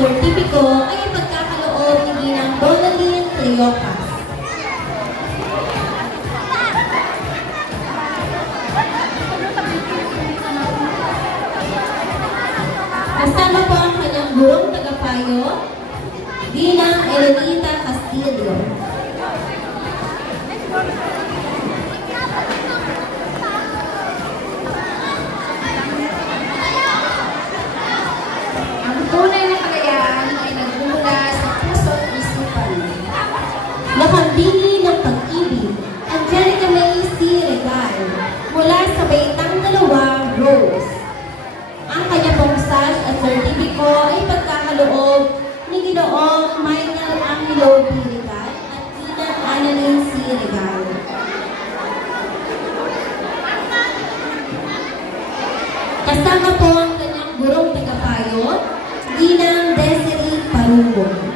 sertipiko ay ipagkakaloob ni Ginang Donalyn Cleopas. Kasama po ang kanyang gurong tagapayo, Ginang Elenita Castillo. Ang tunay na kalayaan ay nagmumula sa puso at isipan. Nakambili ng pag-ibig, Angelica May C. Regal, mula sa Baitang 2, Rose. Ang kanya pong sash at sertipiko ay pagkakaloob ni Ginoong Michael Angelo B. Regal at Ginang Annalyn C. Regal. Kasama po ang kanyang gurong tagapayo, Ginang Desiree Parungo.